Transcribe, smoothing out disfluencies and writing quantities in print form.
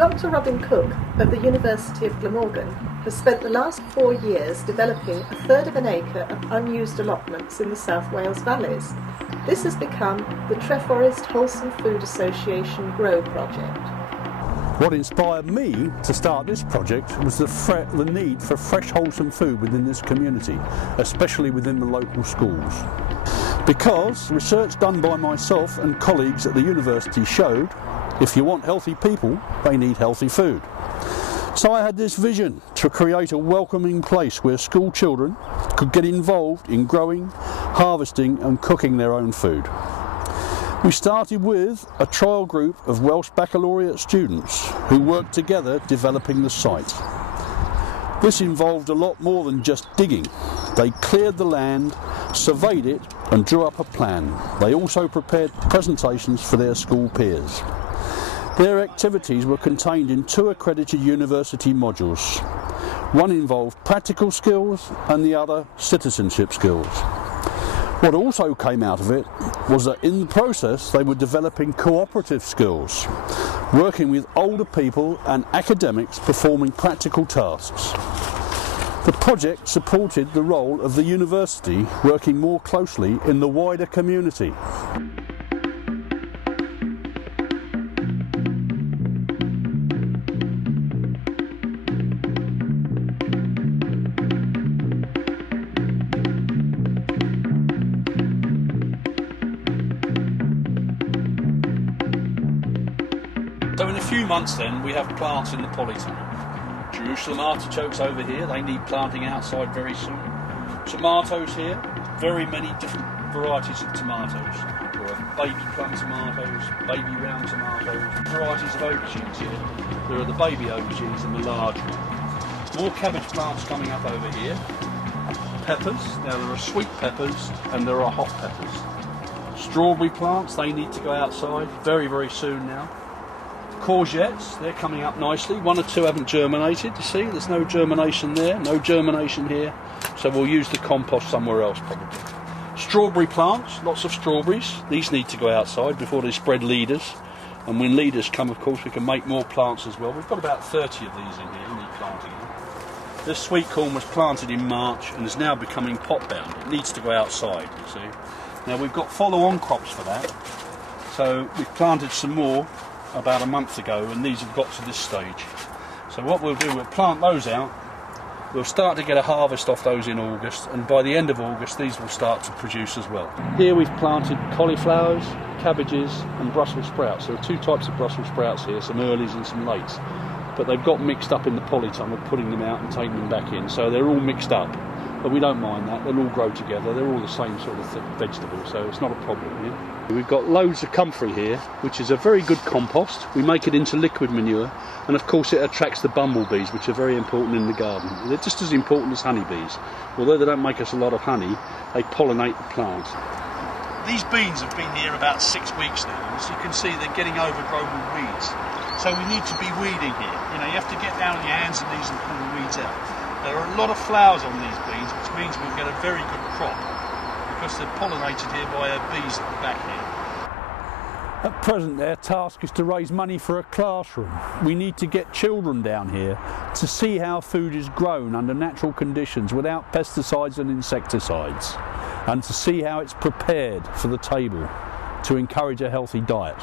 Dr. Robin Cook of the University of Glamorgan has spent the last 4 years developing a third of an acre of unused allotments in the South Wales valleys. This has become the Treforest Wholesome Food Association Grow project. What inspired me to start this project was the need for fresh, wholesome food within this community, especially within the local schools. Because research done by myself and colleagues at the university showed if you want healthy people, they need healthy food. So I had this vision to create a welcoming place where school children could get involved in growing, harvesting and cooking their own food. We started with a trial group of Welsh Baccalaureate students who worked together developing the site. This involved a lot more than just digging. They cleared the land, surveyed it and drew up a plan. They also prepared presentations for their school peers. Their activities were contained in 2 accredited university modules. One involved practical skills and the other citizenship skills. What also came out of it was that in the process they were developing cooperative skills, working with older people and academics performing practical tasks. The project supported the role of the university working more closely in the wider community. So in a few months then we have plants in the polytunnel. Jerusalem artichokes over here, they need planting outside very soon. Tomatoes here, very many different varieties of tomatoes. There are baby plum tomatoes, baby round tomatoes, varieties of aubergines here. There are the baby aubergines and the large ones. More cabbage plants coming up over here. Peppers, now there are sweet peppers and there are hot peppers. Strawberry plants, they need to go outside very, very soon now. Courgettes, they're coming up nicely. 1 or 2 haven't germinated, you see, there's no germination there, no germination here, so we'll use the compost somewhere else probably. Strawberry plants, lots of strawberries, these need to go outside before they spread leaders, and when leaders come of course we can make more plants as well. We've got about 30 of these in here, we need planting. This sweet corn was planted in March and is now becoming pot bound, it needs to go outside, you see. Now we've got follow-on crops for that, so we've planted some more about a month ago and these have got to this stage. So what we'll do, we'll plant those out, we'll start to get a harvest off those in August, and by the end of August these will start to produce as well. Here we've planted cauliflowers, cabbages and Brussels sprouts. There are 2 types of Brussels sprouts here, some earlies and some lates, but they've got mixed up in the polytunnel, putting them out and taking them back in, so they're all mixed up. But we don't mind that, they'll all grow together, they're all the same sort of vegetable, so it's not a problem here. We've got loads of comfrey here, which is a very good compost. We make it into liquid manure, and of course it attracts the bumblebees, which are very important in the garden. They're just as important as honeybees. Although they don't make us a lot of honey, they pollinate the plants. These beans have been here about 6 weeks now, and as you can see they're getting overgrown with weeds. So we need to be weeding here. You know, you have to get down on your hands and knees and pull the weeds out. There are a lot of flowers on these beans, which means we'll get a very good crop because they're pollinated here by our bees at the back here. At present their task is to raise money for a classroom. We need to get children down here to see how food is grown under natural conditions without pesticides and insecticides, and to see how it's prepared for the table to encourage a healthy diet.